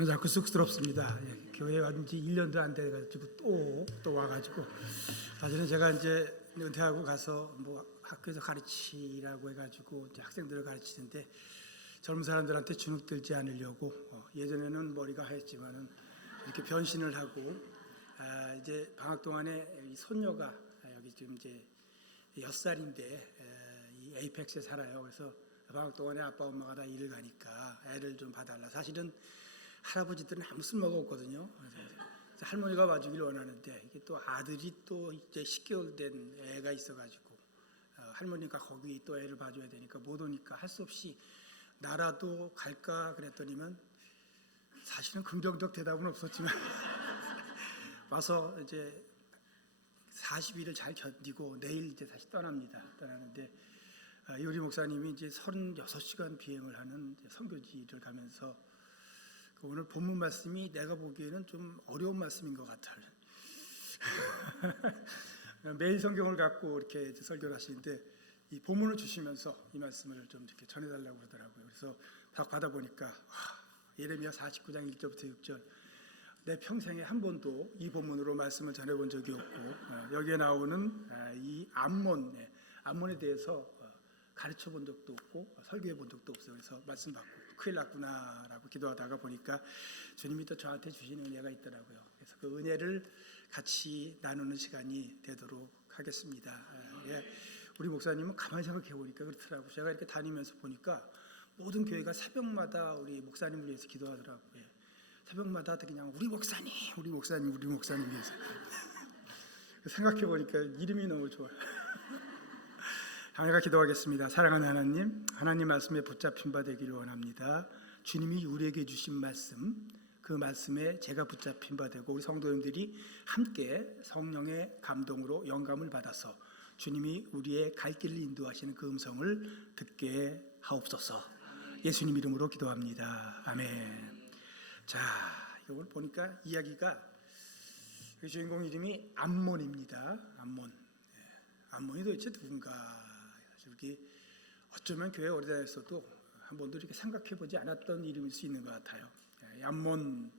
저는 자꾸 쑥스럽습니다. 교회 온 지 1년도 안 돼가지고 또 와가지고, 사실은 제가 이제 은퇴하고 가서 뭐 학교에서 가르치라고 해가지고 이제 학생들을 가르치는데, 젊은 사람들한테 주눅들지 않으려고 예전에는 머리가 하였지만은 이렇게 변신을 하고, 이제 방학 동안에 이 손녀가 여기 지금 이제 6살인데 이 에이펙스에 살아요. 그래서 방학 동안에 아빠 엄마가 다 일을 가니까 애를 좀 봐달라. 사실은 할아버지들은 아무 쓸모가 없거든요. 그래서 할머니가 봐주길 원하는데, 이게 또 아들이 또 이제 10개월 된 애가 있어가지고 할머니가 거기 또 애를 봐줘야 되니까 못 오니까 할 수 없이 나라도 갈까 그랬더니만, 사실은 긍정적 대답은 없었지만 와서 이제 40일을 잘 견디고 내일 이제 다시 떠나는데, 우리 목사님이 이제 36시간 비행을 하는 선교지를 가면서 오늘 본문 말씀이 내가 보기에는 좀 어려운 말씀인 것 같아요. 매일 성경을 갖고 이렇게 설교를 하시는데, 이 본문을 주시면서 이 말씀을 좀 이렇게 전해달라고 그러더라고요. 그래서 딱 받아보니까 예레미야 49장 1절부터 6절, 내 평생에 한 번도 이 본문으로 말씀을 전해본 적이 없고, 여기에 나오는 이 암몬에 대해서 가르쳐 본 적도 없고 설교해 본 적도 없어요. 그래서 말씀 받고 큰일 났구나라고 기도하다가 보니까 주님이 또 저한테 주신 은혜가 있더라고요. 그래서 그 은혜를 같이 나누는 시간이 되도록 하겠습니다. 우리 목사님은 가만히 생각해 보니까 그렇더라고요. 제가 이렇게 다니면서 보니까 모든 교회가 새벽마다 우리 목사님을 위해서 기도하더라고요. 새벽마다 그냥 우리 목사님 위해서 생각해 보니까 이름이 너무 좋아요. 제가 기도하겠습니다. 사랑하는 하나님 말씀에 붙잡힌 바 되기를 원합니다. 주님이 우리에게 주신 말씀, 그 말씀에 제가 붙잡힌 바 되고, 우리 성도님들이 함께 성령의 감동으로 영감을 받아서 주님이 우리의 갈 길을 인도하시는 그 음성을 듣게 하옵소서. 예수님 이름으로 기도합니다. 아멘. 자, 이걸 보니까 이야기가, 그 주인공 이름이 암몬입니다. 암몬이 도대체 누군가? 여기 어쩌면 교회 오래 다녔어도 한 번도 이렇게 생각해보지 않았던 이름일 수 있는 것 같아요. 암몬.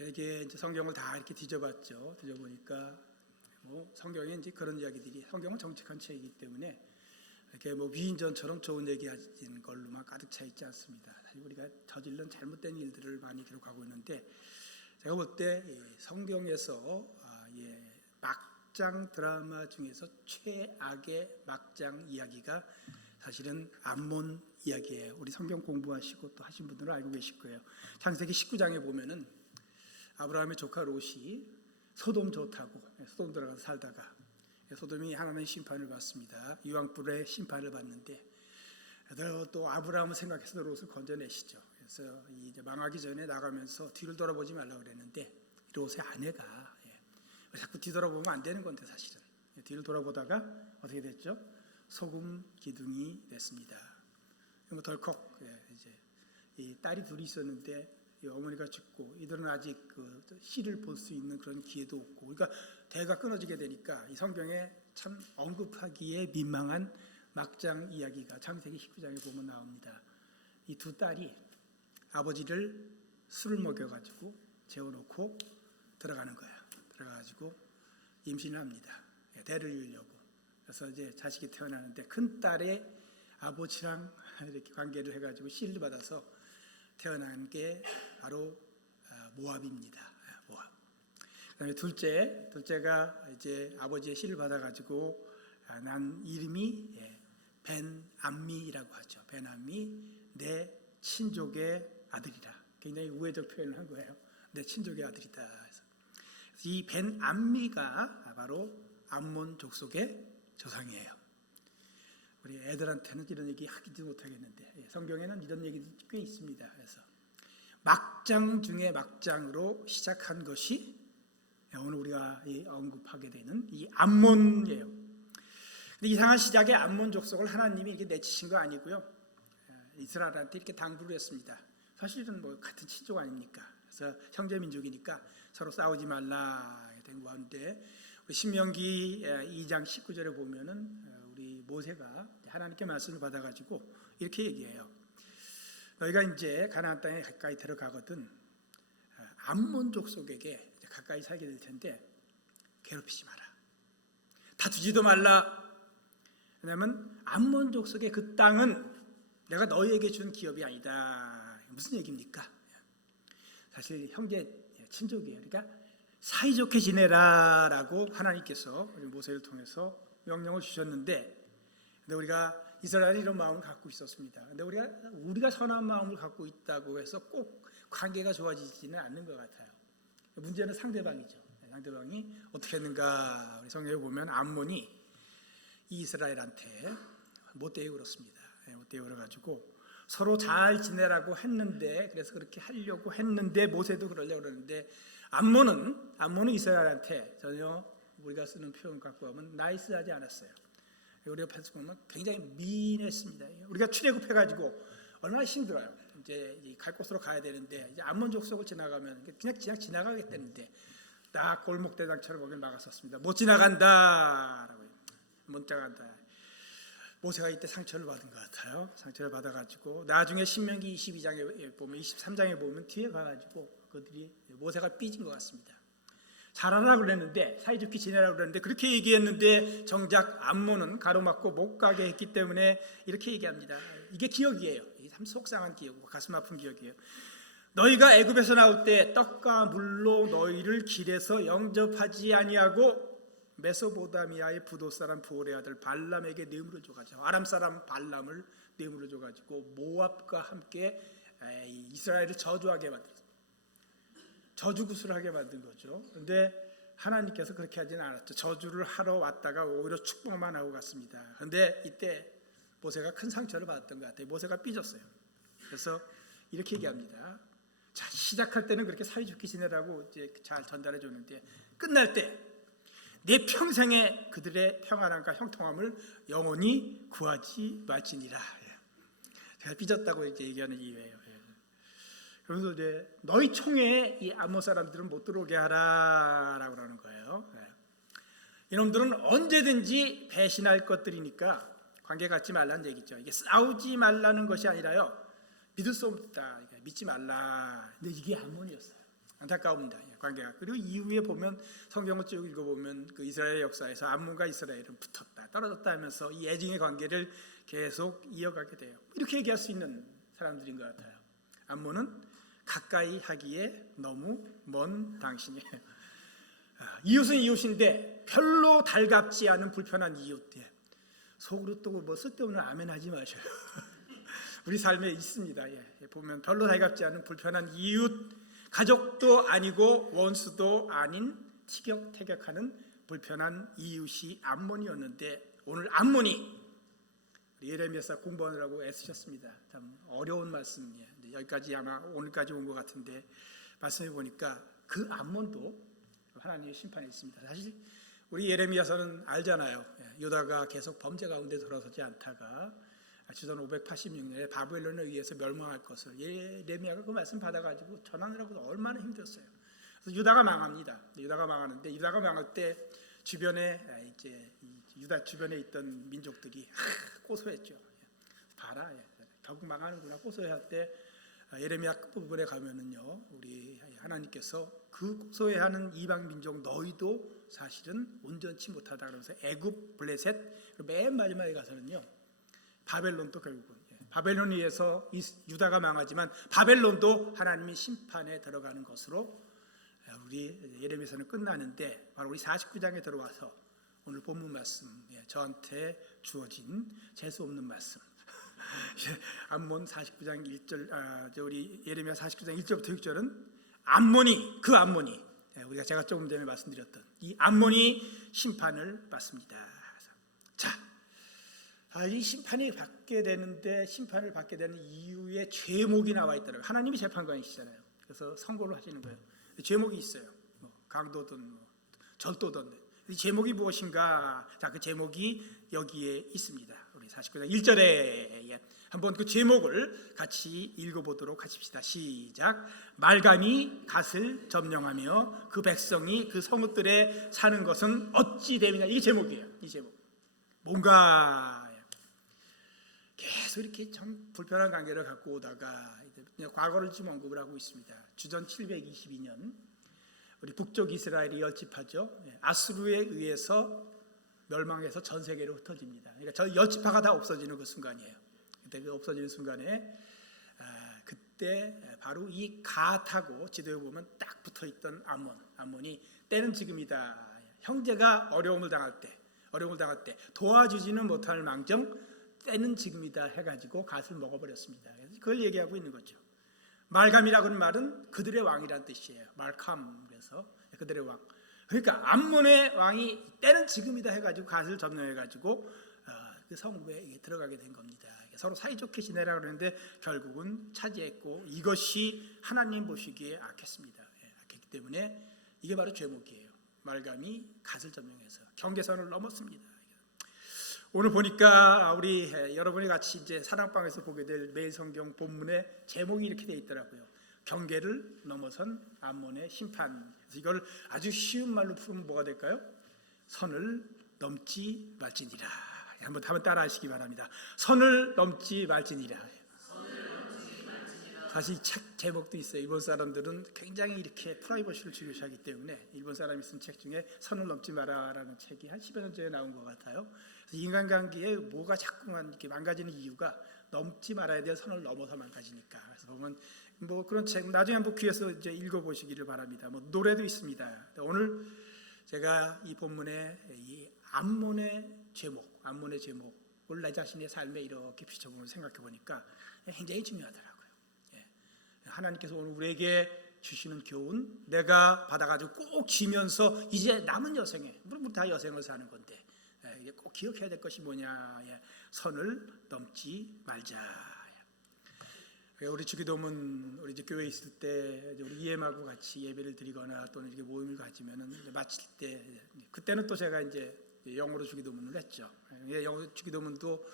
이게 이제 성경을 다 이렇게 뒤져봤죠. 뒤져보니까 뭐 성경에 이제 그런 이야기들이, 성경은 정직한 책이기 때문에 이렇게 뭐 위인전처럼 좋은 얘기하는 걸로만 가득 차 있지 않습니다. 사실 우리가 저질른 잘못된 일들을 많이 기록하고 있는데, 제가 볼 때 성경에서 막장 드라마 중에서 최악의 막장 이야기가 사실은 암몬 이야기예요. 우리 성경 공부하시고 또 하신 분들은 알고 계실 거예요. 창세기 19장에 보면은 아브라함의 조카 롯이 소돔 좋다고 소돔 들어가서 살다가, 소돔이 하나님의 심판을 받습니다. 유황불의 심판을 받는데, 또 아브라함을 생각해서 롯을 건져내시죠. 그래서 이제 망하기 전에 나가면서 뒤를 돌아보지 말라고 그랬는데, 롯의 아내가 자꾸 뒤돌아보면 안 되는 건데, 사실은 뒤를 돌아보다가 어떻게 됐죠? 소금 기둥이 됐습니다. 덜컥 이제 이 딸이 둘이 있었는데 이 어머니가 죽고, 이들은 아직 그 씨를 볼 수 있는 그런 기회도 없고, 그러니까 대가 끊어지게 되니까 이 성경에 참 언급하기에 민망한 막장 이야기가 창세기 19장에 보면 나옵니다. 이 두 딸이 아버지를 술을 먹여가지고 재워놓고 들어가는 거예요. 들어가가지고 임신을 합니다. 대를 이으려고. 그래서 이제 자식이 태어나는데, 큰 딸의 아버지랑 이렇게 관계를 해가지고 씨를 받아서 태어난 게 바로 모압입니다. 모압. 그다음에 둘째가 이제 아버지의 씨를 받아가지고 난 이름이 벤암미라고 하죠. 벤암미, 내 친족의 아들이라. 굉장히 우회적 표현을 한 거예요. 내 친족의 아들이다. 이 벤암미가 바로 암몬 족속의 조상이에요. 우리 애들한테는 이런 얘기 하기도 못하겠는데, 성경에는 이런 얘기도 꽤 있습니다. 그래서 막장 중에 막장으로 시작한 것이 오늘 우리가 언급하게 되는 이 암몬이에요. 근데 이상한 시작에 암몬 족속을 하나님이 이렇게 내치신 거 아니고요. 이스라엘한테 이렇게 당부를 했습니다. 사실은 뭐 같은 친족 아닙니까? 그래서 형제 민족이니까 서로 싸우지 말라 된 가운데, 신명기 2장 19절에 보면은 우리 모세가 하나님께 말씀을 받아가지고 이렇게 얘기해요. 너희가 이제 가나안 땅에 가까이 들어가거든 암몬 족속에게 가까이 살게 될 텐데 괴롭히지 마라. 다투지도 말라. 왜냐하면 암몬 족속의 그 땅은 내가 너희에게 준 기업이 아니다. 무슨 얘기입니까? 사실 형제 친족이에요. 그러니까 사이좋게 지내라라고 하나님께서 모세를 통해서 명령을 주셨는데, 근데 우리가 이스라엘은 이런 마음을 갖고 있었습니다. 근데 우리가 선한 마음을 갖고 있다고 해서 꼭 관계가 좋아지지는 않는 것 같아요. 문제는 상대방이죠. 상대방이 어떻게 했는가? 우리 성경에 보면 암몬이 이스라엘한테 못되게 굴었습니다. 못되게 굴어가지고 서로 잘 지내라고 했는데, 그래서 그렇게 하려고 했는데 모세도 그러려고 그러는데 암몬은 이스라엘한테 전혀 우리가 쓰는 표현 갖고 하면 나이스하지 않았어요. 우리가 옆에서 보면 굉장히 미인했습니다. 우리가 출애굽해가지고 얼마나 힘들어요. 이제 갈 곳으로 가야 되는데 이제 암몬 족속을 지나가면 그냥 지나가겠다는데 딱 골목대장처럼 거길 막았었습니다. 못 지나간다라고, 못 지나간다. 모세가 이때 상처를 받은 것 같아요. 상처를 받아가지고 나중에 신명기 22장에 보면 23장에 보면 뒤에 가가지고 그들이 모세가 삐진 것 같습니다. 잘하라고 그랬는데, 사이좋게 지내라고 그랬는데 그렇게 얘기했는데 정작 암몬은 가로막고 못 가게 했기 때문에 이렇게 얘기합니다. 이게 기억이에요. 참 속상한 기억, 가슴 아픈 기억이에요. 너희가 애굽에서 나올 때 떡과 물로 너희를 길에서 영접하지 아니하고 메소보다미아의 부도 사람 부올의 아들 발람에게 뇌물을 줘가지고, 아람 사람 발람을 뇌물을 줘가지고 모압과 함께 이스라엘을 저주하게 만들었어요. 저주구슬하게 만든 거죠. 그런데 하나님께서 그렇게 하지는 않았죠. 저주를 하러 왔다가 오히려 축복만 하고 갔습니다. 그런데 이때 모세가 큰 상처를 받았던 것 같아요. 모세가 삐졌어요. 그래서 이렇게 얘기합니다. 자, 시작할 때는 그렇게 사이좋게 지내라고 이제 잘 전달해 줬는데 끝날 때 내 평생에 그들의 평안함과 형통함을 영원히 구하지 말지니라. 제가 삐졌다고 이제 얘기하는 이유예요. 그래서 이제 너희 총회에 이 암몬 사람들은 못 들어오게 하라라고 하는 거예요. 이놈들은 언제든지 배신할 것들이니까 관계 갖지 말라는 얘기죠. 이게 싸우지 말라는 것이 아니라요, 믿을 수 없다, 믿지 말라. 근데 이게 암몬이었어요. 안타까웁니다, 관계가. 그리고 이후에 보면 성경을 쭉 읽어보면 그 이스라엘 역사에서 암몬과 이스라엘은 붙었다 떨어졌다 하면서 이 애증의 관계를 계속 이어가게 돼요. 이렇게 얘기할 수 있는 사람들인 것 같아요. 암몬은 가까이 하기에 너무 먼 당신이에요. 이웃은 이웃인데 별로 달갑지 않은 불편한 이웃, 속으로 또 뭐 쓸데없는 아멘 하지 마셔요. 우리 삶에 있습니다. 보면 별로 달갑지 않은 불편한 이웃, 가족도 아니고 원수도 아닌 티격태격하는 불편한 이웃이 암몬이었는데, 오늘 암몬이 예레미야서 공부하느라고 애쓰셨습니다. 참 어려운 말씀이에요. 여기까지 아마 오늘까지 온 것 같은데 말씀해 보니까 그 암몬도 하나님의 심판이 있습니다. 사실 우리 예레미야서는 알잖아요. 유다가 계속 범죄 가운데 돌아서지 않다가 주전 586년에 바벨론에 의해서 멸망할 것을 예레미야가 그 말씀 받아가지고 전하느라고 얼마나 힘들었어요. 그래서 유다가 망합니다. 유다가 망하는데, 유다가 망할 때 주변에 이제 유다 주변에 있던 민족들이 고소했죠. 봐라, 결국 망하는구나 고소할 때 예레미야 끝부분에 가면은요, 우리 하나님께서 그 고소해하는 이방 민족 너희도 사실은 온전치 못하다 그러면서 애굽, 블레셋, 맨 마지막에 가서는요 바벨론도 결국은 바벨론에 의해서 유다가 망하지만 바벨론도 하나님의 심판에 들어가는 것으로 우리 예레미야서는 끝나는데, 바로 우리 49장에 들어와서 오늘 본문 말씀, 저한테 주어진 재수 없는 말씀, 암몬 49장 1절, 우리 예레미야 49장 1절부터 6절은 암몬이, 그 암몬이, 제가 조금 전에 말씀드렸던 이 암몬이 심판을 받습니다. 자, 이 심판을 받게 되는 이유의 죄목이 나와 있더라고요. 하나님이 재판관이시잖아요. 그래서 선고를 하시는 거예요. 죄목이 있어요. 강도든 절도든. 이 제목이 무엇인가? 자, 그 제목이 여기에 있습니다. 우리 49장 1절에 한번 그 제목을 같이 읽어보도록 하십시다. 시작. 말간이 갓을 점령하며 그 백성이 그 성읍들에 사는 것은 어찌 됨이냐. 이게 제목이에요. 이 제목. 뭔가 계속 이렇게 참 불편한 관계를 갖고 오다가 이제 과거를 좀 언급을 하고 있습니다. 주전 722년 우리 북쪽 이스라엘이 열집하죠. 아수르에 의해서 멸망해서 전 세계로 흩어집니다. 그러니까 저 열지파가 다 없어지는 그 순간이에요. 그때 그 없어지는 순간에 그때 바로 이 갓하고 지도에 보면 딱 붙어있던 암몬이 때는 지금이다. 형제가 어려움을 당할 때 도와주지는 못할 망정 때는 지금이다 해가지고 갓을 먹어버렸습니다. 그래서 그걸 얘기하고 있는 거죠. 말감이라고 하는 말은 그들의 왕이라는 뜻이에요. 말캄, 그래서 그들의 왕. 그러니까 암몬의 왕이 때는 지금이다 해가지고 갓을 점령해가지고 그 성읍에 들어가게 된 겁니다. 서로 사이좋게 지내라 그러는데 결국은 차지했고 이것이 하나님 보시기에 악했습니다. 악했기 때문에 이게 바로 죄목이에요. 말감이 갓을 점령해서 경계선을 넘었습니다. 오늘 보니까 우리 여러분이 같이 이제 사랑방에서 보게 될 매일 성경 본문의 제목이 이렇게 되어 있더라고요. 경계를 넘어선 암몬의 심판. 그래서 이걸 아주 쉬운 말로 풀면 뭐가 될까요? 선을 넘지 말지니라. 한번 따라하시기 바랍니다. 선을 넘지 말지니라. 사실 이 책 제목도 있어요. 일본 사람들은 굉장히 이렇게 프라이버시를 중요시하기 때문에 일본 사람이 쓴 책 중에 선을 넘지 마라라는 책이 한 10여 년 전에 나온 것 같아요. 그래서 인간관계에 뭐가 자꾸만 이렇게 망가지는 이유가 넘지 말아야 될 선을 넘어서 망가지니까. 그래서 보면 뭐 그런 책 나중에 한번 귀에서 이제 읽어보시기를 바랍니다. 뭐 노래도 있습니다. 오늘 제가 이 본문의 이 암몬의 제목을 내 자신의 삶에 이렇게 비춰보면 생각해 보니까 굉장히 중요하더라고요. 하나님께서 오늘 우리에게 주시는 교훈, 내가 받아가지고 꼭 지면서 이제 남은 여생에, 우리 다 여생을 사는 건데 꼭 기억해야 될 것이 뭐냐, 선을 넘지 말자. 우리 주기도문 우리 이제 교회에 있을 때 우리 EM하고 같이 예배를 드리거나 또는 이렇게 모임을 가지면은 마칠 때 그때는 또 제가 이제 영어로 주기도문을 했죠. 영어 주기도문도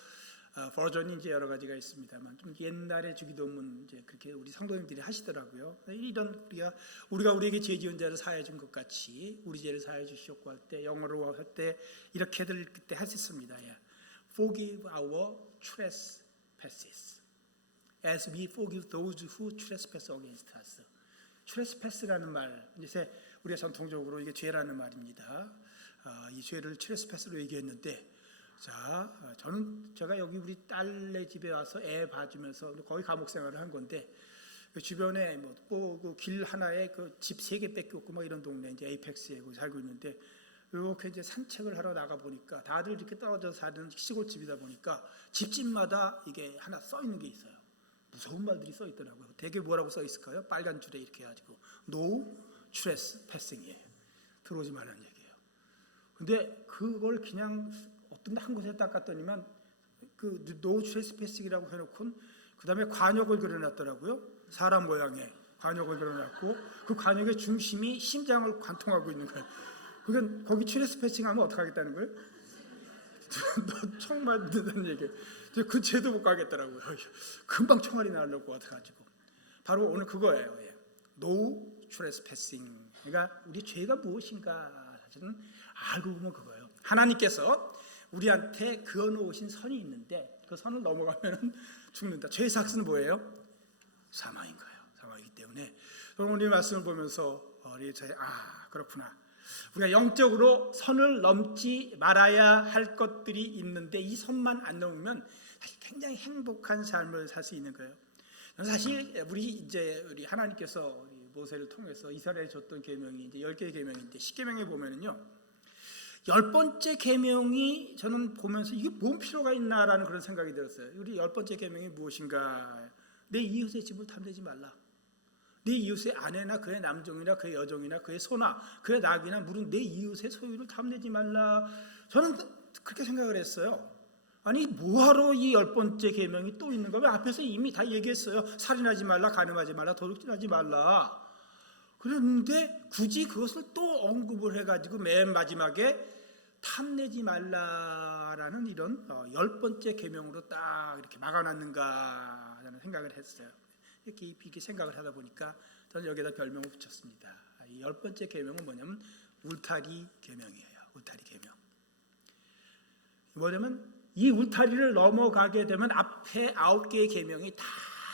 버전이 이제 여러 가지가 있습니다만 좀 옛날에 주기도문 이제 그렇게 우리 성도님들이 하시더라고요. 이런 우리가 우리에게 죄 지은 자를 사해 준 것 같이 우리 죄를 사해 주시옵고 할 때 영어로 할 때 이렇게들 그때 하셨습니다. Forgive our trespasses, as we forgive those who trespass against us. trespass라는 말, 이제 우리가 전통적으로 이게 죄라는 말입니다. 이 죄를 trespass로 얘기했는데. 자, 제가 여기 우리 딸네 집에 와서 애 봐주면서 거의 감옥 생활을 한 건데 그 주변에 그 길 하나에 그 집 3개밖에 없고 막 이런 동네 이제 에이펙스에 살고 있는데 이렇게 이제 산책을 하러 나가 보니까 다들 이렇게 떨어져 사는 시골집이다 보니까 집집마다 이게 하나 써 있는 게 있어요. 무서운 말들이 써 있더라고요. 되게 뭐라고 써 있을까요? 빨간 줄에 이렇게 해가지고 No trespassing이에요. 들어오지 말라는 얘기예요. 근데 그걸 그냥 어떤 한 곳에 딱 갔더니만 그 노 트레스패싱이라고 해놓고 그 다음에 관역을 그려놨더라고요. 사람 모양의 관역을 그려놨고 그 관역의 중심이 심장을 관통하고 있는 거예요. 그러니까 거기 트레스패싱하면 어떻게 하겠다는 거예요? 너 총 맞는다는 얘기예요. 그 죄도 못 가겠더라고요. 금방 총알이 나려고 어떡하지고. 바로 오늘 그거예요. No trespassing. 그러니까 우리 죄가 무엇인가 사실은 알고 보면 그거예요. 하나님께서 우리한테 그어놓으신 선이 있는데 그 선을 넘어가면 죽는다. 죄의 삭스는 뭐예요? 사망인 거예요. 사망이기 때문에 오늘 이 말씀을 보면서 그렇구나. 우리가 영적으로 선을 넘지 말아야 할 것들이 있는데 이 선만 안 넘으면 굉장히 행복한 삶을 살 수 있는 거예요. 사실 우리 하나님께서 모세를 통해서 이스라엘에 줬던 계명이 이제 10개의 계명인데 10계명에 보면은요. 10번째 계명이 저는 보면서 이게 뭔 필요가 있나라는 그런 생각이 들었어요. 우리 10번째 계명이 무엇인가? 내 이웃의 집을 탐내지 말라. 내 이웃의 아내나 그의 남종이나 그의 여종이나 그의 소나 그의 낙이나 물은 내 이웃의 소유를 탐내지 말라. 저는 그렇게 생각을 했어요. 아니 뭐하러 이 10번째 계명이 또 있는가? 왜 앞에서 이미 다 얘기했어요. 살인하지 말라, 간음하지 말라, 도둑질하지 말라. 그런데 굳이 그것을 또 언급을 해가지고 맨 마지막에 탐내지 말라라는 이런 10번째 계명으로 딱 이렇게 막아놨는가 하는 생각을 했어요. 이렇게 생각을 하다 보니까 저는 여기다 별명을 붙였습니다. 이 10번째 계명은 뭐냐면 울타리 계명이에요. 울타리 계명. 뭐냐면 이 울타리를 넘어가게 되면 앞에 9개의 계명이 다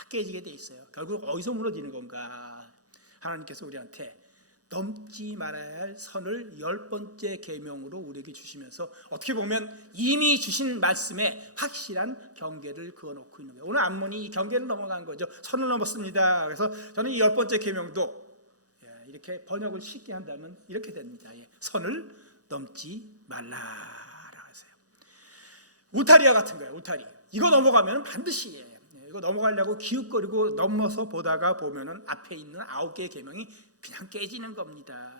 깨지게 돼 있어요. 결국 어디서 무너지는 건가? 하나님께서 우리한테 넘지 말아야 할 선을 10번째 계명으로 우리에게 주시면서 어떻게 보면 이미 주신 말씀에 확실한 경계를 그어놓고 있는 거예요. 오늘 암몬이 이 경계를 넘어간 거죠. 선을 넘었습니다. 그래서 저는 이 10번째 계명도 이렇게 번역을 쉽게 한다면 이렇게 됩니다. 선을 넘지 말라라고 했어요. 울타리와 같은 거예요. 울타리. 이거 넘어가면 반드시 이거 넘어가려고 기웃거리고 넘어서 보다가 보면은 앞에 있는 9개의 계명이 그냥 깨지는 겁니다.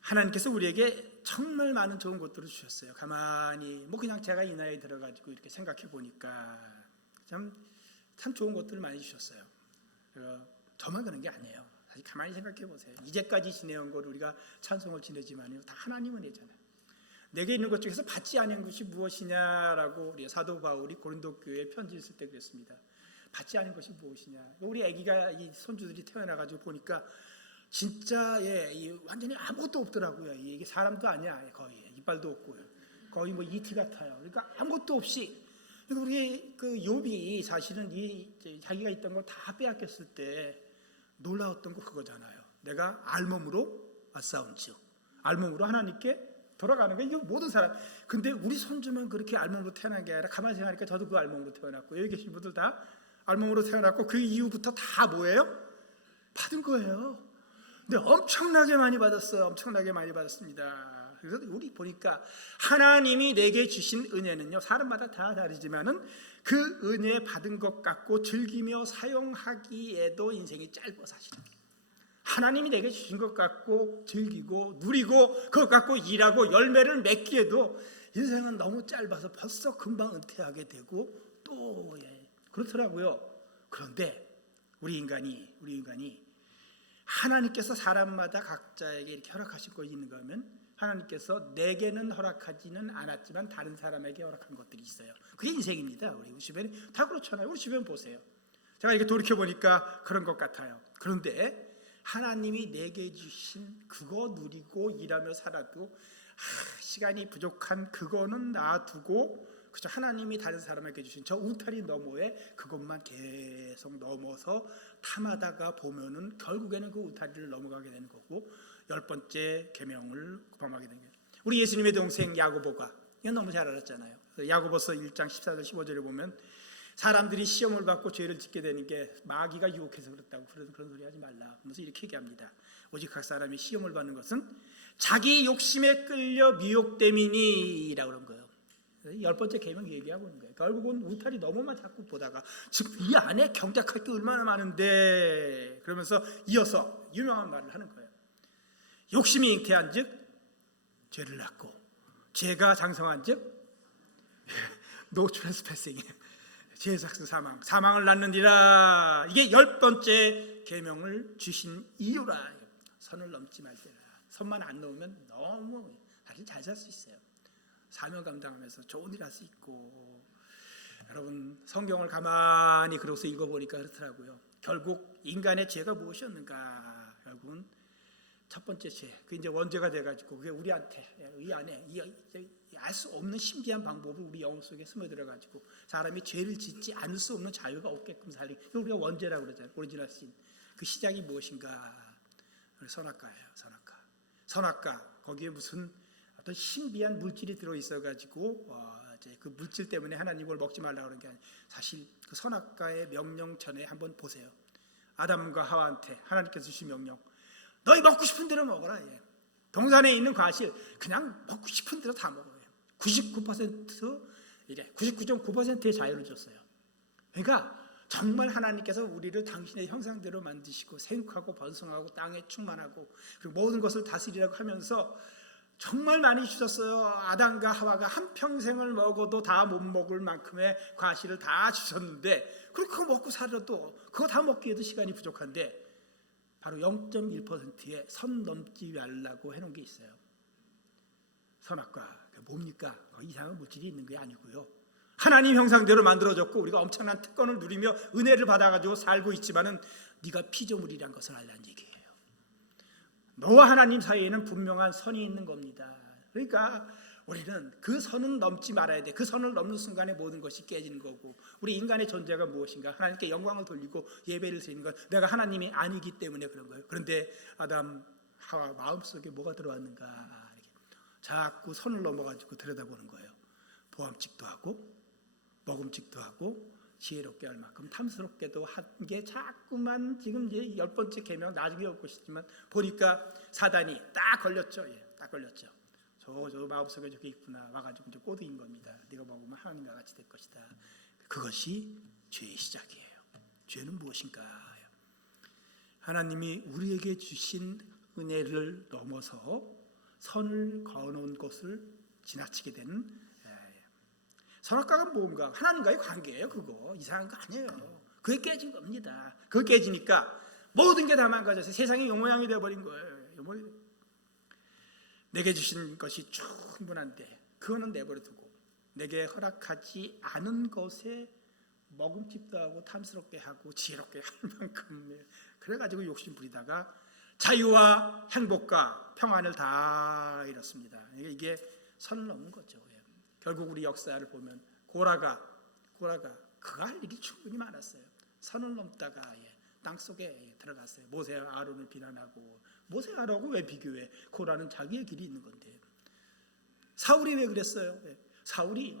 하나님께서 우리에게 정말 많은 좋은 것들을 주셨어요. 가만히 그냥 제가 이 나이에 들어가지고 이렇게 생각해 보니까 참 좋은 것들을 많이 주셨어요. 저만 그런 게 아니에요. 사실 가만히 생각해 보세요. 이제까지 지내온 걸 우리가 찬송을 지내지만요, 다 하나님 은혜잖아요. 내게 있는 것 중에서 받지 않은 것이 무엇이냐라고 우리 사도 바울이 고린도 교회에 편지를 쓸 때 그랬습니다. 받지 않은 것이 무엇이냐. 우리 아기가 이 손주들이 태어나가지고 보니까 진짜 완전히 아무것도 없더라고요. 이게 사람도 아니야. 거의 이빨도 없고요. 거의 이티 같아요. 그러니까 아무것도 없이. 우리 그 욥이 사실은 자기가 있던 걸 다 빼앗겼을 때 놀라웠던 거 그거잖아요. 내가 알몸으로 왔사온즉, 알몸으로 하나님께 돌아가는 게 이거 모든 사람. 근데 우리 손주만 그렇게 알몸으로 태어난 게 아니라 가만히 생각하니까 저도 그 알몸으로 태어났고 여기 계신 분들 다 알몸으로 태어났고 그 이후부터 다 뭐예요? 받은 거예요. 근데 엄청나게 많이 받았어요. 엄청나게 많이 받았습니다. 그래서 우리 보니까 하나님이 내게 주신 은혜는요, 사람마다 다 다르지만은 그 은혜 받은 것 같고 즐기며 사용하기에도 인생이 짧아. 사실은 하나님이 내게 주신 것 같고 즐기고 누리고 그것 갖고 일하고 열매를 맺기에도 인생은 너무 짧아서 벌써 금방 은퇴하게 되고 또 그렇더라고요. 그런데 우리 인간이 하나님께서 사람마다 각자에게 이렇게 허락하실 거 있는가 하면 하나님께서 내게는 허락하지는 않았지만 다른 사람에게 허락한 것들이 있어요. 그게 인생입니다. 우리 주변에 다 그렇잖아요. 우리 주변 보세요. 제가 이렇게 돌이켜보니까 그런 것 같아요. 그런데 하나님이 내게 주신 그거 누리고 일하며 살아도 시간이 부족한 그거는 놔두고 그저 하나님이 다른 사람에게 주신 저 울타리 너머에 그것만 계속 넘어서 탐하다가 보면은 결국에는 그 울타리를 넘어가게 되는 거고 10번째 계명을 범하게 되는 거예요. 우리 예수님의 동생 야고보가 이건 너무 잘 알았잖아요. 야고보서 1장 14절 15절에 보면 사람들이 시험을 받고 죄를 짓게 되는 게 마귀가 유혹해서 그렇다고 그런 소리 하지 말라 하면서 이렇게 얘기합니다. 오직 각 사람이 시험을 받는 것은 자기 욕심에 끌려 미혹됨이니라고 그런 거예요. 10번째 계명 얘기하고 있는 거예요. 결국은 울타리 너머만 자꾸 보다가 지금 이 안에 경작할 게 얼마나 많은데 그러면서 이어서 유명한 말을 하는 거예요. 욕심이 잉태한 즉 죄를 낳고 죄가 장성한 즉 노 트랜스패싱 죄의 삭슨 사망을 낳느니라. 이게 10번째 계명을 주신 이유라. 선을 넘지 말때라. 선만 안 넘으면 너무 사실 잘 살 수 있어요. 사명 감당하면서 좋은 일 할 수 있고. 여러분 성경을 가만히 그러고서 읽어보니까 그렇더라고요. 결국 인간의 죄가 무엇이었는가. 결국은 첫 번째 죄, 그 이제 원죄가 돼가지고 그게 우리한테 이 안에 알 수 없는 신비한 방법을 우리 영혼 속에 스며들어가지고 사람이 죄를 짓지 않을 수 없는 자유가 없게끔 살리는 우리가 원죄라고 그러잖아요. 오리지널 신. 그 시작이 무엇인가? 선악과예요. 선악과. 거기에 무슨 어떤 신비한 물질이 들어 있어가지고 그 물질 때문에 하나님을 먹지 말라고 그런 게 아니에요. 사실 그 선악과의 명령 전에 한번 보세요. 아담과 하와한테 하나님께서 주신 명령. 너희 먹고 싶은 대로 먹어라. 동산에 있는 과실 그냥 먹고 싶은 대로 다 먹어요. 99.9%의 자유를 줬어요. 그러니까 정말 하나님께서 우리를 당신의 형상대로 만드시고 생육하고 번성하고 땅에 충만하고 그리고 모든 것을 다스리라고 하면서 정말 많이 주셨어요. 아담과 하와가 한평생을 먹어도 다 못 먹을 만큼의 과실을 다 주셨는데 그거 먹고 살아도 그거 다 먹기에도 시간이 부족한데 바로 0.1%의 선 넘지 말라고 해놓은 게 있어요. 선악과 뭡니까? 이상한 물질이 있는 게 아니고요. 하나님 형상대로 만들어졌고 우리가 엄청난 특권을 누리며 은혜를 받아가지고 살고 있지만은 네가 피조물이란 것을 알라는 얘기예요. 너와 하나님 사이에는 분명한 선이 있는 겁니다. 그러니까 우리는 그 선은 넘지 말아야 돼. 그 선을 넘는 순간에 모든 것이 깨지는 거고, 우리 인간의 존재가 무엇인가? 하나님께 영광을 돌리고 예배를 드리는 것, 내가 하나님이 아니기 때문에 그런 거예요. 그런데 아담 하와 마음속에 뭐가 들어왔는가? 이렇게 자꾸 선을 넘어가지고 들여다보는 거예요. 보암직도 하고 먹음직도 하고 지혜롭게 할 만큼 탐스럽게도 한 게 자꾸만, 지금 이제 10번째 계명 나중에 올 것이지만 보니까 사단이 딱 걸렸죠. 딱 걸렸죠. 저 마음속에 저게 있구나. 와가지고 이제 꼬드긴 겁니다. 네가 먹으면 하나님과 같이 될 것이다. 그것이 죄의 시작이에요. 죄는 무엇인가? 하나님이 우리에게 주신 은혜를 넘어서 선을 거놓은 것을 지나치게 되는, 선악과가 뭔가? 하나님과의 관계예요. 그거 이상한 거 아니에요. 그게 깨진 겁니다. 그게 깨지니까 모든 게 다 망가져서 세상이 용모양이 되어버린 거예요. 내게 주신 것이 충분한데 그거는 내버려두고 내게 허락하지 않은 것에 먹음직도 하고 탐스럽게 하고 지혜롭게 할 만큼, 그래가지고 욕심 부리다가 자유와 행복과 평안을 다 잃었습니다. 이게 선을 넘는 거죠. 결국 우리 역사를 보면 고라가 그가 할 일이 충분히 많았어요. 선을 넘다가 땅속에 들어갔어요. 모세와 아론을 비난하고, 모세와 아론하고 왜 비교해? 고라는 자기의 길이 있는 건데. 사울이 왜 그랬어요? 사울이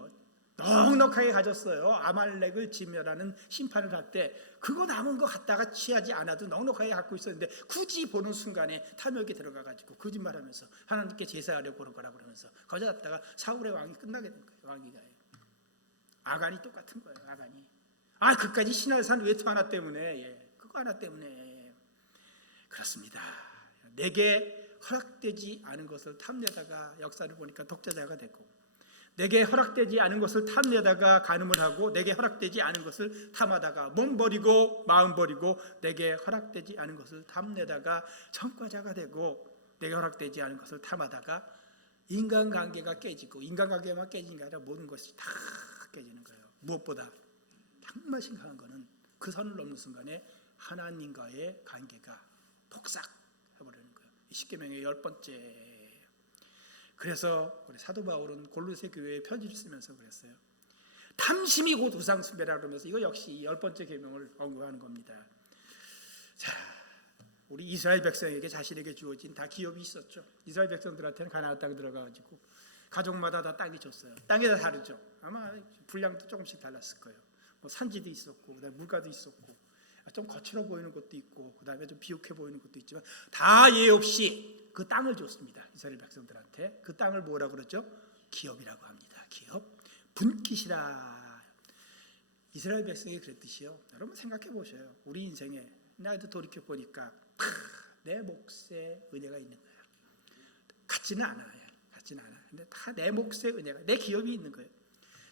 넉넉하게 가졌어요. 아말렉을 진멸하는 심판을 할 때 그거 남은 거 갖다가 취하지 않아도 넉넉하게 갖고 있었는데, 굳이 보는 순간에 탐욕에 들어가가지고 거짓말하면서 하나님께 제사하려고 그런 거라 그러면서 거저 갔다가 사울의 왕이 끝나게 된 거예요. 왕위가. 아간이 똑같은 거예요. 아간이. 그까지 신할 산 외투 하나 때문에, 그거 하나 때문에 그렇습니다. 내게 허락되지 않은 것을 탐내다가 역사를 보니까 독자자가 됐고, 내게 허락되지 않은 것을 탐내다가 간음을 하고, 내게 허락되지 않은 것을 탐하다가 몸 버리고 마음 버리고, 내게 허락되지 않은 것을 탐내다가 전과자가 되고, 내게 허락되지 않은 것을 탐하다가 인간관계가 깨지고, 인간관계만 깨지는 게 아니라 모든 것이 다 깨지는 거예요. 무엇보다 정말 심각한 거는 그 선을 넘는 순간에 하나님과의 관계가 폭삭해버리는 거예요. 십계명의 10번째. 그래서 우리 사도 바울은 골로새 교회에 편지를 쓰면서 그랬어요. 탐심이 곧 우상 숭배라 그러면서, 이거 역시 10번째 계명을 언급하는 겁니다. 자, 우리 이스라엘 백성에게 자신에게 주어진 다 기업이 있었죠. 이스라엘 백성들한테는 가나안 땅 들어가가지고 가족마다 다 땅이 줬어요. 땅이 다 다르죠. 아마 분량도 조금씩 달랐을 거예요. 뭐 산지도 있었고, 그다음에 물가도 있었고, 좀 거칠어 보이는 것도 있고, 그다음에 좀 비옥해 보이는 것도 있지만 다 예 없이 그 땅을 줬습니다. 이스라엘 백성들한테. 그 땅을 뭐라 그러죠? 기업이라고 합니다. 기업. 분깃이라. 이스라엘 백성이 그랬듯이요. 여러분 생각해 보셔요. 우리 인생에 나도 돌이켜 보니까 내 몫에 은혜가 있는 거예요. 같지는 않아요. 근데 다 내 몫에 은혜가, 내 기업이 있는 거예요.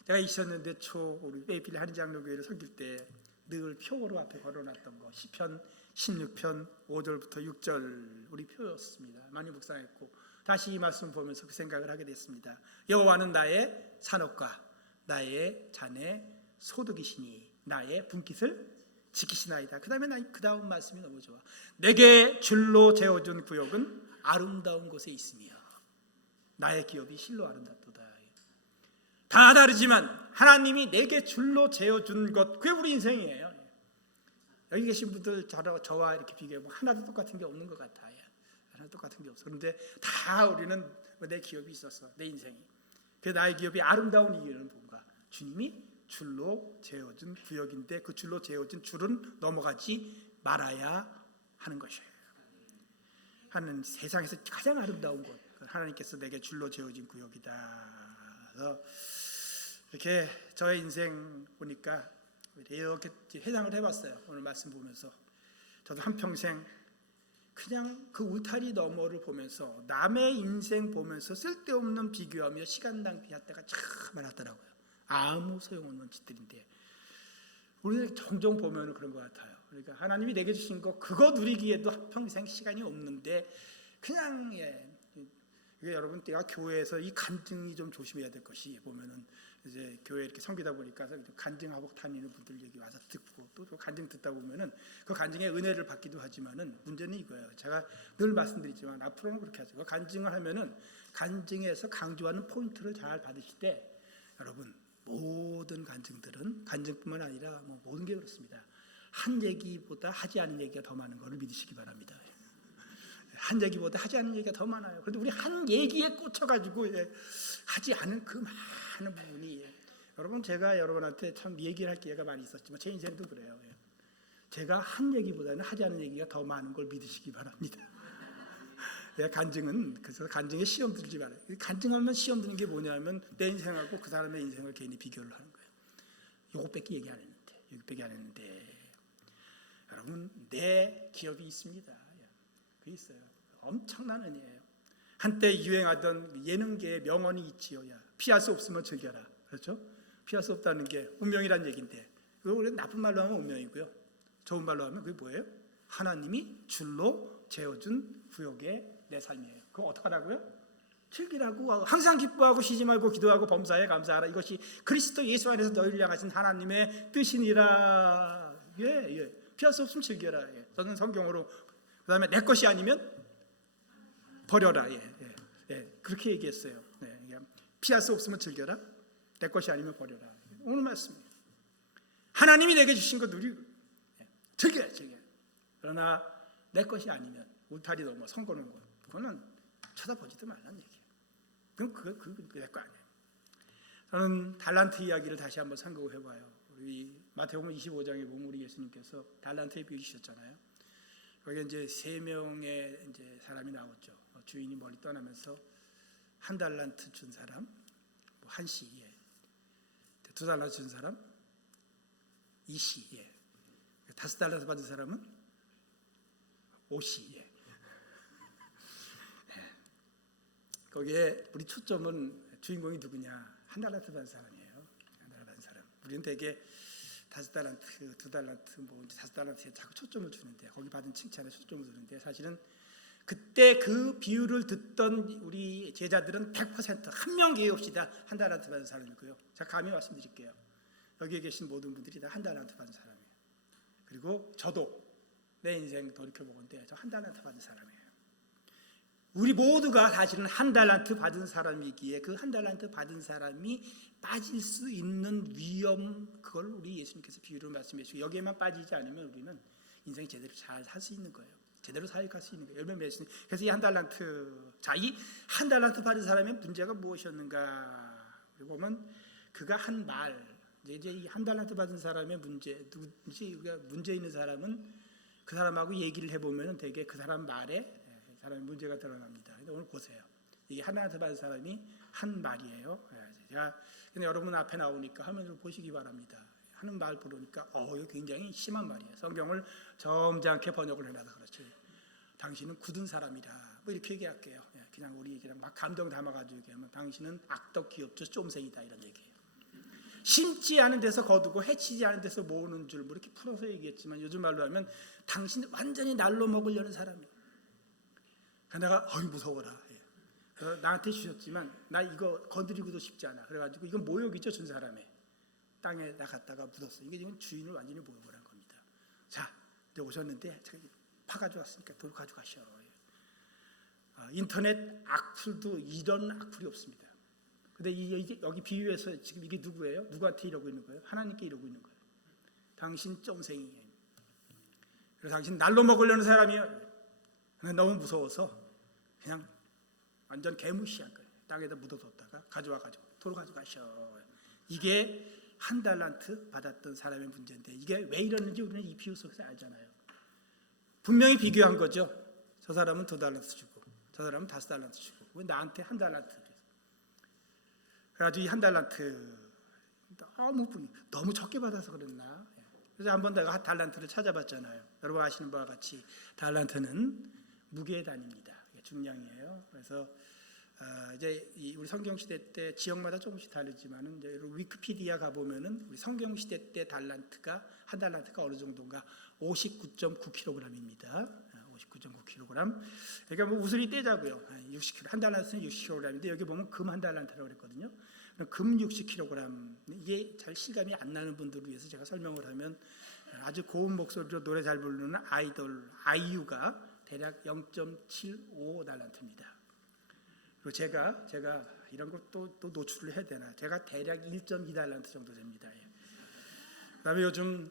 제가 2000년대 초 우리 베이필 한인장로교회를 섬길 때 늘 표로 앞에 걸어놨던 거, 시편 16편 5절부터 6절 우리 표였습니다. 많이 묵상했고 다시 이 말씀 보면서 그 생각을 하게 됐습니다. 여호와는 나의 산업과 나의 잔의 소득이시니 나의 분깃을 지키시나이다. 그 다음 말씀이 너무 좋아. 내게 줄로 재어준 구역은 아름다운 곳에 있으며 나의 기업이 실로 아름답도다. 다 다르지만 하나님이 내게 줄로 재어준 것, 그게 우리 인생이에요. 여기 계신 분들 저와 이렇게 비교해보면 하나도 똑같은 게 없는 것 같아요. 하나도 똑같은 게 없어. 그런데 다 우리는 내 기업이 있었어. 내 인생이. 그 나의 기업이 아름다운 이유는 뭔가? 주님이 줄로 재어준 구역인데, 그 줄로 재어준 줄은 넘어가지 말아야 하는 것이에요. 하는 세상에서 가장 아름다운 곳, 하나님께서 내게 줄로 재어진 구역이다. 이렇게 저의 인생 보니까 이렇게 회상을 해봤어요. 오늘 말씀 보면서 저도 한평생 그냥 그 울타리 너머를 보면서 남의 인생 보면서 쓸데없는 비교하며 시간 낭비할 때가 참 많았더라고요. 아무 소용없는 짓들인데 우리는 종종 보면 그런 것 같아요. 그러니까 하나님이 내게 주신 거 그거 누리기에도 한평생 시간이 없는데 그냥 이게 여러분, 내가 교회에서 이 간증이 좀 조심해야 될 것이, 보면은 이제 교회 이렇게 섬기다 보니까 간증하고 다니는 분들 얘기 와서 듣고 또 간증 듣다 보면은 그 간증의 은혜를 받기도 하지만은 문제는 이거예요. 제가 늘 말씀드리지만 앞으로는 그렇게 하죠. 간증을 하면은 간증에서 강조하는 포인트를 잘 받으실 때 여러분 모든 간증들은 간증뿐만 아니라 뭐 모든 게 그렇습니다. 한 얘기보다 하지 않은 얘기가 더 많은 것을 믿으시기 바랍니다. 한 얘기보다 하지 않은 얘기가 더 많아요. 그런데 우리 한 얘기에 꽂혀가지고 하지 않은 그 많은 부분이 여러분 제가 여러분한테 참 얘기를 할 기회가 많이 있었지만 제 인생도 그래요. 제가 한 얘기보다는 하지 않은 얘기가 더 많은 걸 믿으시기 바랍니다. 간증은 그래서 간증에 시험 들지 말아요. 간증하면 시험 드는 게 뭐냐면 내 인생하고 그 사람의 인생을 괜히 비교를 하는 거예요. 요것밖에 얘기 안 했는데 여기밖에 안 했는데 여러분 내 기업이 있습니다. 그게 있어요. 엄청난 은혜예요. 한때 유행하던 예능계의 명언이 있지요. 피할 수 없으면 즐겨라. 그렇죠? 피할 수 없다는 게 운명이란 얘기인데 그거 원래 나쁜 말로 하면 운명이고요. 좋은 말로 하면 그게 뭐예요? 하나님이 줄로 재어준 구역의 내 삶이에요. 그거 어떡하라고요? 즐기라고. 항상 기뻐하고 쉬지 말고 기도하고 범사에 감사하라. 이것이 그리스도 예수 안에서 너희를 향하신 하나님의 뜻이니라. 피할 수 없으면 즐겨라. 저는 성경으로 그 다음에 내 것이 아니면 버려라. 그렇게 얘기했어요. 피할 수 없으면 즐겨라. 내 것이 아니면 버려라. 오늘 말씀이에요. 하나님이 내게 주신 것 누리고 즐겨야. 그러나 내 것이 아니면 울타리 넘어 선거 놓은 것 그거는 쳐다보지도 말라는 얘기예요. 그럼 그거 내 거 아니에요. 저는 달란트 이야기를 다시 한번 생각해봐요. 우리 마태복음 25장에 보면 우리 예수님께서 달란트에 비유 주셨잖아요. 거기 이제 3명의 이제 사람이 나왔죠. 주인이 멀리 떠나면서 1달란트 준 사람, 1시에 2달란트 준 사람, 2시에 5달란트 받은 사람은 5시에. 거기에 우리 초점은 주인공이 누구냐? 1달란트 받은 사람이에요. 1달란트 받은 사람. 우리는 되게 5달란트, 2달란트, 뭐 5달란트에 자꾸 초점을 주는데 거기 받은 칭찬에 초점을 두는데 사실은 그때 그 비유를 듣던 우리 제자들은 100% 한 명 기회 없이 다 1달란트 받은 사람이고요. 제가 감히 말씀드릴게요. 여기에 계신 모든 분들이 다 1달란트 받은 사람이에요. 그리고 저도 내 인생 돌이켜보건데 저 1달란트 받은 사람이에요. 우리 모두가 사실은 1달란트 받은 사람이기에 그 1달란트 받은 사람이 빠질 수 있는 위험, 그걸 우리 예수님께서 비유로 말씀해 주시고 여기에만 빠지지 않으면 우리는 인생 제대로 잘 살 수 있는 거예요. 제대로 사역할 수 있는 거예요. 열매 맺을 수 있는. 그래서 이 1달란트, 자, 이 1달란트 받은 사람의 문제가 무엇이었는가? 그리고 보면 그가 한 말, 이제 이 1달란트 받은 사람의 문제, 누구지? 우리가 문제 있는 사람은 그 사람하고 얘기를 해보면 되게 그 사람 말에 사람의 문제가 드러납니다. 오늘 보세요. 이게 1달란트 받은 사람이 한 말이에요. 제가 근데 여러분 앞에 나오니까 화면으로 보시기 바랍니다. 하는 말 보니까 이거 굉장히 심한 말이에요. 성경을 점잖게 번역을 해놔서 그렇지. 당신은 굳은 사람이라. 뭐 이렇게 얘기할게요. 그냥 우리 그냥 막 감정 담아가지고 얘기하면 당신은 악덕 기업주 쫌생이다 이런 얘기예요. 심지 않은 데서 거두고 해치지 않은 데서 모으는 줄 뭐 이렇게 풀어서 얘기했지만 요즘 말로 하면 당신 완전히 날로 먹으려는 사람이에요. 내가 무서워라. 그래서 나한테 주셨지만 나 이거 건드리고도 싶지 않아. 그래가지고 이건 모욕이죠. 준 사람의 땅에 나갔다가 묻었어요. 이게 지금 주인을 완전히 모욕을 한 겁니다. 자, 이제 오셨는데 제가 파가지고 왔으니까 돌 가져가셔. 인터넷 악플도 이런 악플이 없습니다. 근데 이게 여기 비유해서 지금 이게 누구예요? 누구한테 이러고 있는 거예요? 하나님께 이러고 있는 거예요. 당신 쫌생이에요. 그래서 당신 날로 먹으려는 사람이에요. 너무 무서워서 그냥 완전 개무시한 거예요. 땅에다 묻어뒀다가 가져와가지고 도로 가져가셔. 이게 1달란트 받았던 사람의 문제인데 이게 왜 이러는지 우리는 이 비유 속에서 알잖아요. 분명히 비교한 거죠. 저 사람은 2달란트 주고 저 사람은 5달란트 주고 왜 나한테 1달란트. 그래가지고 이 1달란트 너무 적게 받아서 그랬나. 그래서 한번 내가 달란트를 찾아봤잖아요. 여러분 아시는 바와 같이 달란트는 무게의 단위입니다. 중량이에요. 그래서 이제 우리 성경 시대 때 지역마다 조금씩 다르지만은 이제 위키피디아 가 보면은 우리 성경 시대 때 달란트가 한 달란트가 어느 정도인가 59.9kg입니다. 59.9kg. 그러니까 뭐 우슬이 떼자고요. 60kg 한 달란트는 60kg인데 여기 보면 금 한 달란트라고 그랬거든요. 금 60kg. 이게 잘 실감이 안 나는 분들을 위해서 제가 설명을 하면 아주 고운 목소리로 노래 잘 부르는 아이돌 아이유가 대략 0.75달란트입니다. 그리고 제가 이런 것도 또 노출을 해야 되나? 제가 대략 1.2달란트 정도 됩니다. 그다음에 요즘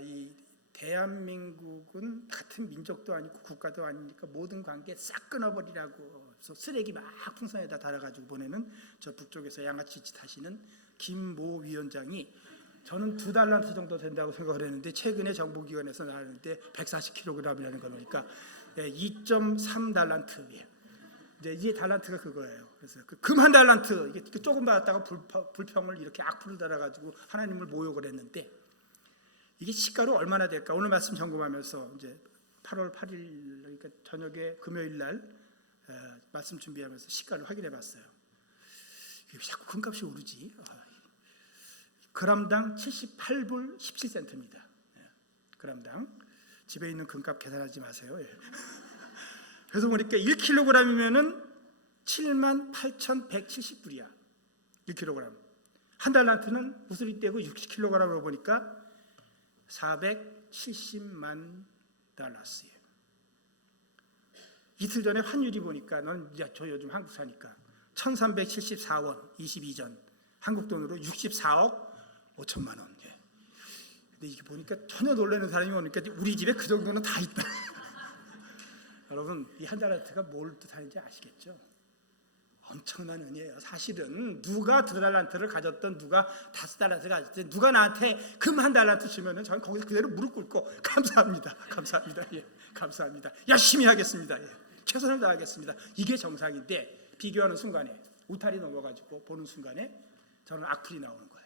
이 대한민국은 같은 민족도 아니고 국가도 아니니까 모든 관계 싹 끊어버리라고 쓰레기 막 풍선에다 달아가지고 보내는 저 북쪽에서 양아치 짓 하시는 김모 위원장이 저는 2달란트 정도 된다고 생각을 했는데 최근에 정보기관에서 나왔는데 140kg이라는 거 보니까 2.3달란트. 이제 달란트가 그거예요. 그래서 그 금 1달란트 이게 조금 받았다가 불평을 이렇게 악플을 달아가지고 하나님을 모욕을 했는데 이게 시가로 얼마나 될까? 오늘 말씀 점검하면서 이제 8월 8일 그러니까 저녁에 금요일 날 말씀 준비하면서 시가를 확인해봤어요. 자꾸 금값이 오르지. 그람당 78불 17센트입니다. 그람당. 집에 있는 금값 계산하지 마세요. 그래서 보니까 1kg이면은 78,170불이야. 1kg. 한 달란트는 우스리 떼고 60kg으로 보니까 470만 달러스예요. 이틀 전에 환율이 보니까 저 요즘 한국 사니까 1374원 22전 한국 돈으로 64억 5천만 원. 근데 이게 보니까 전혀 놀라는 사람이 오니까 우리 집에 그 정도는 다 있다. 여러분 이 한 달란트가 뭘 뜻하는지 아시겠죠? 엄청난 은혜예요. 사실은 누가 2달란트를 가졌던 누가 5달란트를 가졌든 누가 나한테 금 1달란트 주면은 저는 거기서 그대로 무릎 꿇고 감사합니다. 감사합니다. 예, 감사합니다. 열심히 하겠습니다. 예, 최선을 다하겠습니다. 이게 정상인데 비교하는 순간에 울타리 넘어가지고 보는 순간에 저는 악플이 나오는 거예요.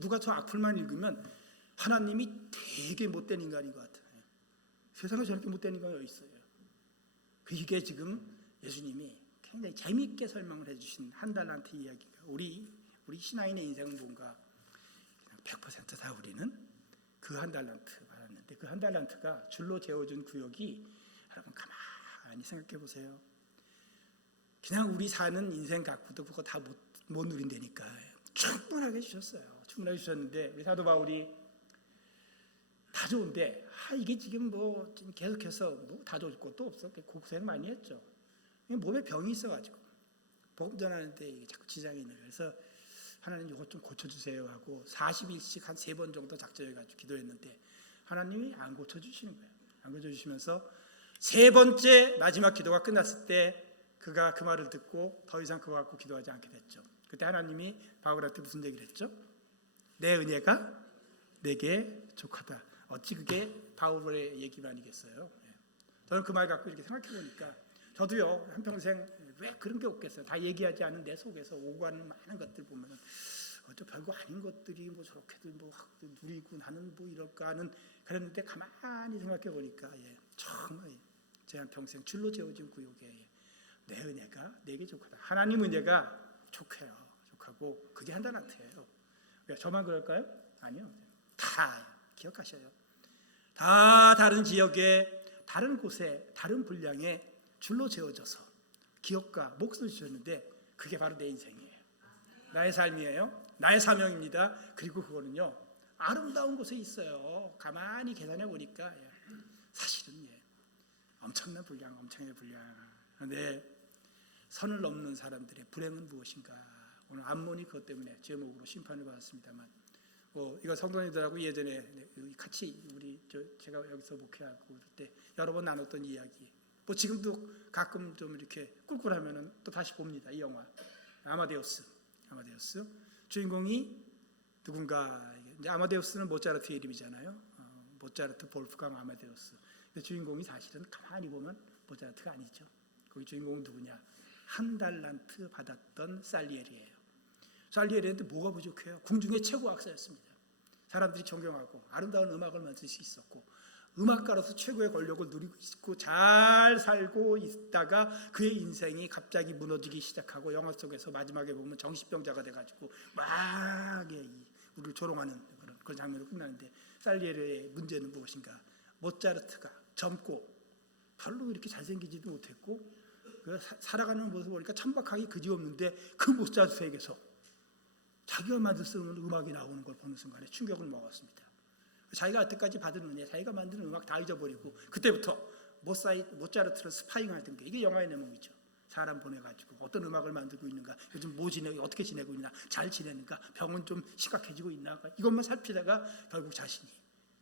누가 저 악플만 읽으면 하나님이 되게 못된 인간인 것 같아요. 세상에 저렇게 못된 인간이 어디 있어요? 이게 지금 예수님이 굉장히 재미있게 설명을 해주신 1달란트 이야기가 우리 신앙인의 인생은 뭔가 100%다 우리는 그 1달란트 받았는데 그 1달란트가 줄로 재워준 구역이 여러분 가만히 생각해 보세요. 그냥 우리 사는 인생 갖고도 그거 다 못 누린다니까. 충분하게 주셨어요. 충분하게 주셨는데 우리 사도 바울이 다 좋은데 이게 지금 뭐 계속해서 뭐 다 좋을 것도 없어. 고생 많이 했죠. 몸에 병이 있어가지고 복음 전하는데 자꾸 지장이 있는. 그래서 하나님 이것 좀 고쳐주세요 하고 40일씩 한 3번 정도 작정해가지고 기도했는데 하나님이 안 고쳐주시는 거예요. 안 고쳐주시면서 3번째 마지막 기도가 끝났을 때 그가 그 말을 듣고 더 이상 그거 갖고 기도하지 않게 됐죠. 그때 하나님이 바울한테 무슨 얘기를 했죠? 내 은혜가 내게 족하다. 어찌 그게 바울의 얘기가 아니겠어요? 저는 그 말 갖고 이렇게 생각해 보니까 저도요 한평생 왜 그런 게 없겠어요. 다 얘기하지 않은 내 속에서 오고 가는 많은 것들 보면은 어쩌 별거 아닌 것들이 뭐 저렇게들 뭐 누리고 나는 뭐 이럴까 하는 그랬는데 가만히 생각해 보니까 정말 제 한평생 줄로 재워진 구역에 내 은혜가 내게 족하다. 하나님 은혜가 족하고 그게 1달란트예요. 왜 저만 그럴까요? 아니요. 다 기억하셔요. 다 다른 지역에 다른 곳에 다른 분량에 줄로 재워져서 기억과 몫을 주셨는데 그게 바로 내 인생이에요. 나의 삶이에요. 나의 사명입니다. 그리고 그거는요 아름다운 곳에 있어요. 가만히 계산해 보니까 사실은 엄청난 분량. 그런데 선을 넘는 사람들의 불행은 무엇인가? 오늘 암몬이 그것 때문에 제목으로 심판을 받았습니다만 이거 성도님들하고 예전에 같이 제가 여기서 목회하고 그럴 때 여러 번 나눴던 이야기. 지금도 가끔 좀 이렇게 꿀꿀하면은 또 다시 봅니다. 이 영화 아마데우스 주인공이 누군가. 이제 아마데우스는 모차르트의 이름이잖아요. 모차르트 볼프강 아마데우스. 근데 주인공이 사실은 가만히 보면 모차르트가 아니죠. 거기 주인공은 누구냐? 1달란트 받았던 살리에리예요. 살리에리한테 뭐가 부족해요? 궁중의 최고 악사였습니다. 사람들이 존경하고 아름다운 음악을 만들 수 있었고 음악가로서 최고의 권력을 누리고 있고 잘 살고 있다가 그의 인생이 갑자기 무너지기 시작하고 영화 속에서 마지막에 보면 정신병자가 돼가지고 막 우리를 조롱하는 그런 장면으로 끝나는데 살리에리의 문제는 무엇인가? 모차르트가 젊고 별로 이렇게 잘생기지도 못했고 살아가는 모습을 보니까 천박하기 그지없는데 그 목자주에게서 자기가 만들 쓰는 음악이 나오는 걸 보는 순간에 충격을 먹었습니다. 자기가 여태까지 받은 은혜, 자기가 만드는 음악 다 잊어버리고 그때부터 모차르트를 스파잉하던 게 이게 영화의 내용이죠. 사람 보내가지고 어떤 음악을 만들고 있는가, 요즘 뭐 지내고 어떻게 지내고 있나, 잘 지내는가, 병은 좀 심각해지고 있나, 이것만 살피다가 결국 자신이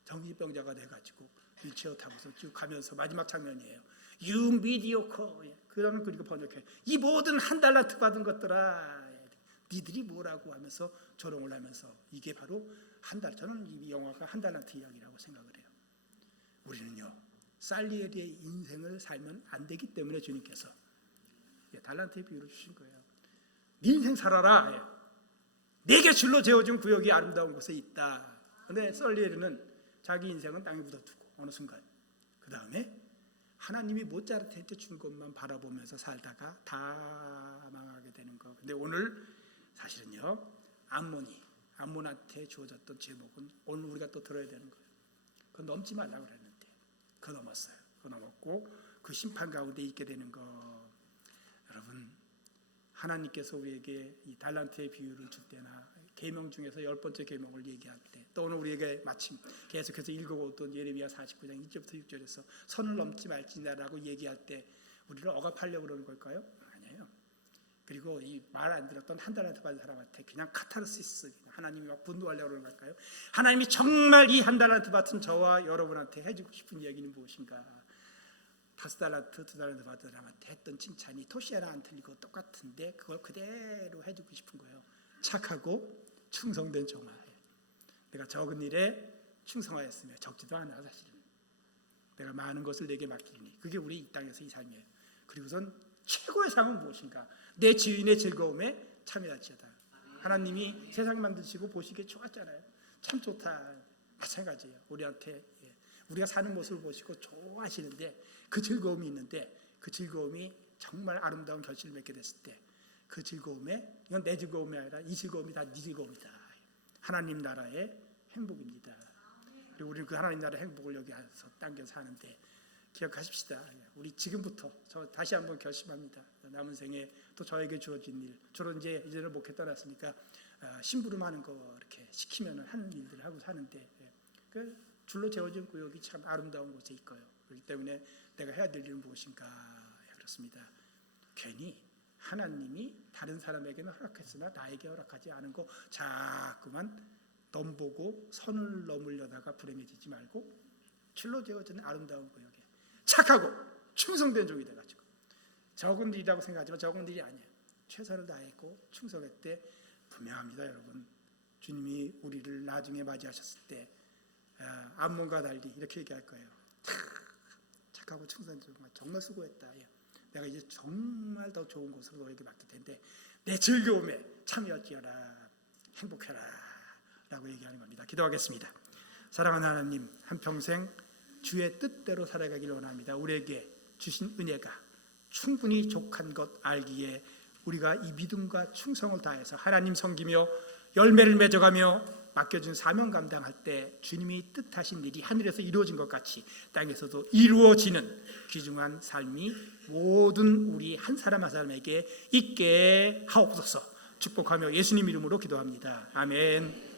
정신병자가 돼가지고 휠체어 타고서 쭉 가면서 마지막 장면이에요. You mediocre. 그리고 번역해. 이 모든 한 달란트 받은 것들아, 니들이 뭐라고 하면서 조롱을 하면서 이게 바로 저는 이 영화가 한 달란트 이야기라고 생각을 해요. 우리는요 살리에리의 인생을 살면 안 되기 때문에 주님께서 달란트의 비유를 주신 거예요. 네 인생 살아라. 내게 줄로 재어준 구역이 아름다운 곳에 있다. 그런데 살리에리는 자기 인생은 땅에 묻어두고 어느 순간 그 다음에 하나님이 모차르트한테 준 것만 바라보면서 살다가 다 망하게 되는 거. 근데 오늘 사실은요 암몬한테 주어졌던 제목은 오늘 우리가 또 들어야 되는 거예요. 그거 넘지 말라고 그랬는데 그거 넘었어요. 그거 넘었고 그 심판 가운데 있게 되는 거. 여러분 하나님께서 우리에게 이 달란트의 비유를 줄 때나 계명 중에서 10번째 계명을 얘기할 때 또 오늘 우리에게 마침 계속해서 읽어오던 예레미야 49장 1절부터 6절에서 선을 넘지 말지냐라고 얘기할 때 우리를 억압하려고 그러는 걸까요? 아니에요. 그리고 이 말 안 들었던 한 달란트 받은 사람한테 그냥 카타르시스, 하나님이 막 분노하려고 그러는 걸까요? 하나님이 정말 이 한 달란트 받은 저와 여러분한테 해주고 싶은 이야기는 무엇인가? 5달란트, 2달란트 받은 사람한테 했던 칭찬이 토시 하나 안 틀리고 똑같은데 그걸 그대로 해주고 싶은 거예요. 착하고 충성된 종아. 내가 적은 일에 충성하였으며 적지도 않아. 사실은 내가 많은 것을 내게 맡기니 그게 우리 이 땅에서 이 삶이에요. 그리고선 최고의 상은 무엇인가? 내 지인의 즐거움에 참여할지어다. 하나님이 세상 만드시고 보시기에 좋았잖아요. 참 좋다. 마찬가지예요. 우리한테 우리가 사는 모습을 보시고 좋아하시는데 그 즐거움이 있는데 그 즐거움이 정말 아름다운 결실을 맺게 됐을 때 그 즐거움에 이건 내 즐거움이 아니라 이 즐거움이 다 네 즐거움이다. 하나님 나라의 행복입니다. 그리고 우리는 그 하나님 나라의 행복을 여기 와서 당겨서 사는데 기억하십시다. 우리 지금부터 저 다시 한번 결심합니다. 남은 생에 또 저에게 주어진 일, 주로 이제는 목회 떠났으니까 심부름하는 거 이렇게 시키면 하는 일들을 하고 사는데 그 줄로 재워진 구역이 참 아름다운 곳에 있고요. 그렇기 때문에 내가 해야 될 일은 무엇인가? 그렇습니다. 괜히 하나님이 다른 사람에게는 허락했으나 나에게 허락하지 않은 거 자꾸만 넘보고 선을 넘으려다가 불행해지지 말고 줄로 재워진 아름다운 구역에 착하고 충성된 종이 돼가지고 적은 일이라고 생각하지만 적은 일이 아니에요. 최선을 다했고 충성했을 때 분명합니다. 여러분 주님이 우리를 나중에 맞이하셨을 때 암몬과 달리 이렇게 얘기할 거예요. 착하고 충성된 종아 정말 수고했다. 내가 이제 정말 더 좋은 곳으로 너에게 맡길 텐데 내 즐거움에 참여할지어라. 행복해라 라고 얘기하는 겁니다. 기도하겠습니다. 사랑하는 하나님, 한평생 주의 뜻대로 살아가기를 원합니다. 우리에게 주신 은혜가 충분히 족한 것 알기에 우리가 이 믿음과 충성을 다해서 하나님 섬기며 열매를 맺어가며 맡겨준 사명 감당할 때 주님이 뜻하신 일이 하늘에서 이루어진 것 같이 땅에서도 이루어지는 귀중한 삶이 모든 우리 한 사람 한 사람에게 있게 하옵소서. 축복하며 예수님 이름으로 기도합니다. 아멘.